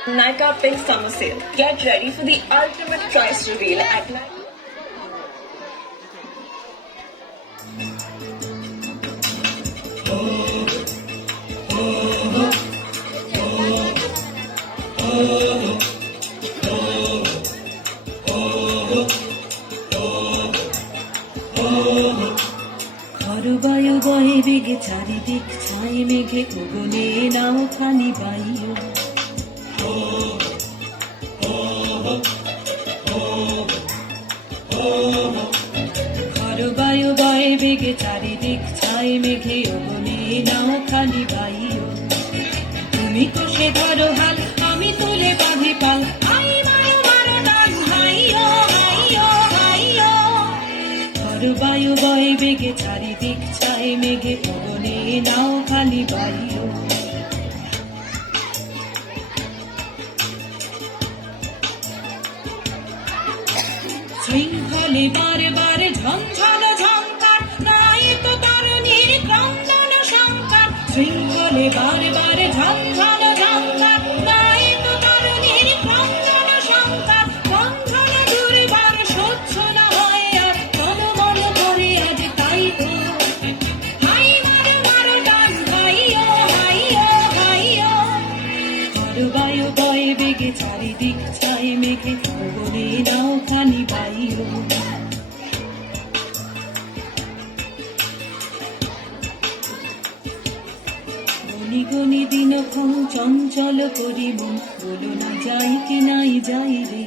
Nykaa Pink Summer Sale. Get ready for the ultimate price reveal at Nykaa. খরবায়ু বয়ে বেগে চারিদিক ছাই মেঘে গগনে নাও খানি বাইও খরবায়ু বয়ে বেগে চারিদিক ছাই মেঘে গগনে নাও খানি বাইও তুমি কষে ধরো হাল আমি তুলে বাঁধি পাল খরবায়ু বয়ে বেগে চারিদিক ছাই মেঘে গগনে নাও খানি বাইও শৃঙ্খলে বারে বারে ঝঞ্ঝাল ঝঙ্কার নাই তো তরুণীর ক্রন্দন শঙ্কার শৃঙ্খলে বারে বারে ঝঞ্ঝাল ঝঙ্কার নাই তো তরুণীর ক্রন্দন শঙ্কার বন্ধন দুর্বার সহ্য না হয় আর তন মন করে আজ তাই তো হাই মারো মারো ডান হাইও হাইও হাইও খরবায়ু বয়ে বেগে চারিদিক ছাই মেঘে গগনে নাও খানি বাইও গনি গনি দিনক্ষণ চঞ্চল করি মন বলো না যাই কি নাই যাই রে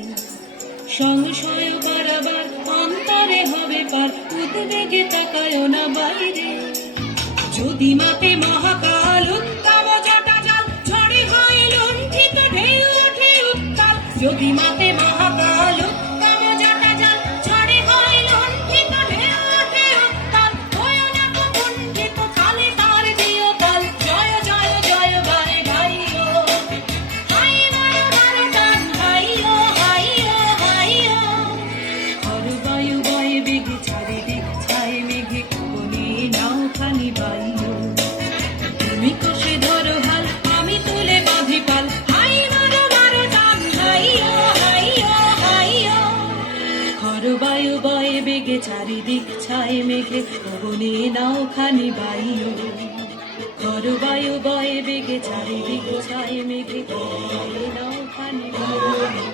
সংশয় বারাবার অন্তরে হবে পার উদ্বেগে তাকায় না বাইরে যদি মাপে মহাকাল উত্তম জটা জাল ঝড়ে হয় লুণ্ঠিত ঢেউ ওঠে উত্তাল যদি মাপে মহাকাল উত্তম জটা জাল ঝড়ে হয় লুণ্ঠিত ঢেউ ওঠে উত্তাল হয় না তো কুণ্ঠিত কালে তার দিও তাল জয় জয় জয় বারে গাইও হাই মারো মারো টান হাইও হাইও হাইও খরবায়ু বয়ে বেগে চারিদিক ছাই মেঘে গগনে নাও খানি বাইও তুমি কষে ধরো হাল আমি তুলে বাঁধি পাল হাই মারো মারো টান হাইও হাইও হাইও খরবায়ু বয়ে বেগে চারিদিক ছাই মেঘে গগনে নাও খানি বাইও খরবায়ু বয়ে বেগে চারিদিক ছাই মেঘে গগনে নাও খানি বাইও